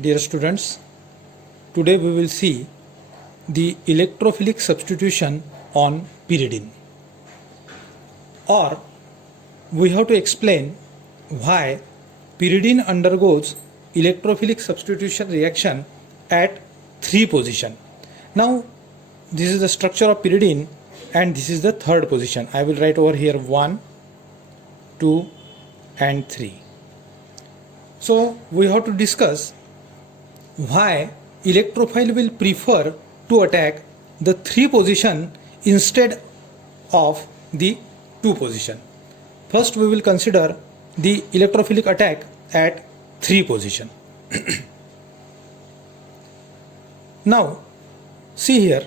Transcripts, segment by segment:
Dear students, today we will see the electrophilic substitution on pyridine, or we have to explain why pyridine undergoes electrophilic substitution reaction at 3 position. Now this is the structure of pyridine and this is the third position. I will write over here 1, 2 and 3. So we have to discuss why electrophile will prefer to attack the 3 position instead of the 2 position. First we will consider the electrophilic attack at 3 position. Now see here,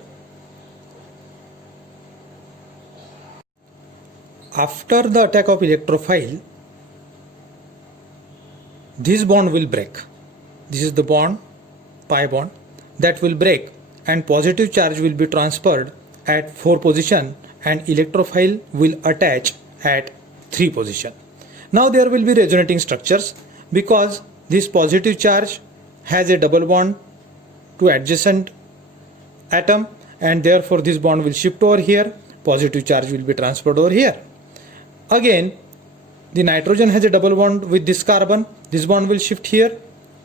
after the attack of electrophile, this bond will break. This is the bond, pi bond, that will break and positive charge will be transferred at 4 position and electrophile will attach at 3 position. Now there will be resonating structures because this positive charge has a double bond to adjacent atom and therefore this bond will shift over here, positive charge will be transferred over here. Again, the nitrogen has a double bond with this carbon, this bond will shift here,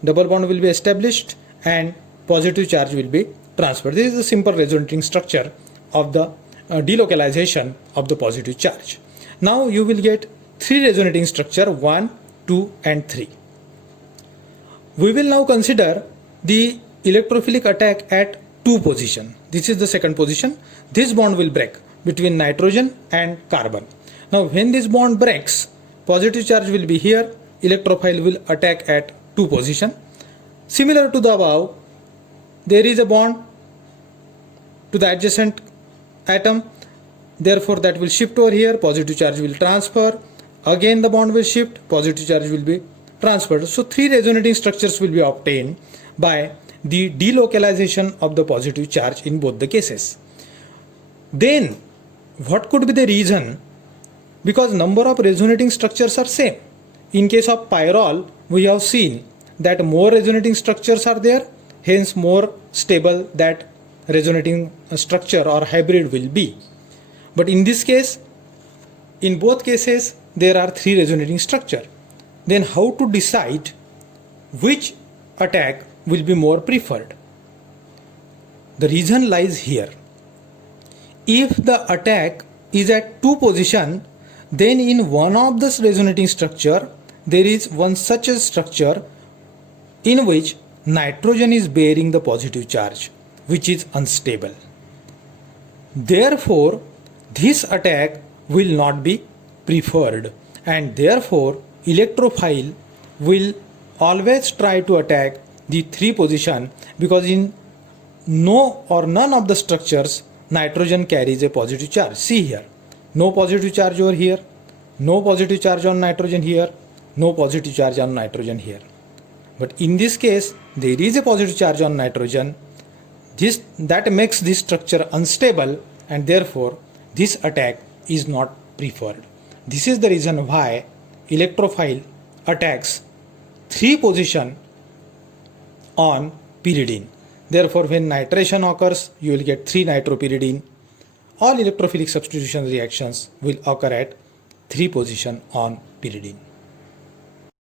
double bond will be established and positive charge will be transferred. This is the simple resonating structure of the delocalization of the positive charge. Now you will get 3 resonating structure, 1, 2 and 3. We will now consider the electrophilic attack at 2 position. This is the second position. This bond will break between nitrogen and carbon. Now when this bond breaks, positive charge will be here, electrophile will attack at 2 position. Similar to the above, there is a bond to the adjacent atom, therefore that will shift over here, positive charge will transfer, again the bond will shift, positive charge will be transferred. So 3 resonating structures will be obtained by the delocalization of the positive charge in both the cases. Then what could be the reason? Because number of resonating structures are same. In case of pyrrole, we have seen that more resonating structures are there, hence more stable that resonating structure or hybrid will be. But in this case, in both cases, there are 3 resonating structure. Then how to decide which attack will be more preferred? The reason lies here. If the attack is at 2 position, then in one of this resonating structure, there is one such a structure in which nitrogen is bearing the positive charge, which is unstable. Therefore, this attack will not be preferred and therefore electrophile will always try to attack the 3 position because in no or none of the structures nitrogen carries a positive charge. See here, no positive charge over here, no positive charge on nitrogen here, no positive charge on nitrogen here. But in this case, there is a positive charge on nitrogen. That makes this structure unstable and therefore this attack is not preferred. This is the reason why electrophile attacks 3 position on pyridine. Therefore, when nitration occurs, you will get 3 nitropyridine. All electrophilic substitution reactions will occur at 3 position on pyridine.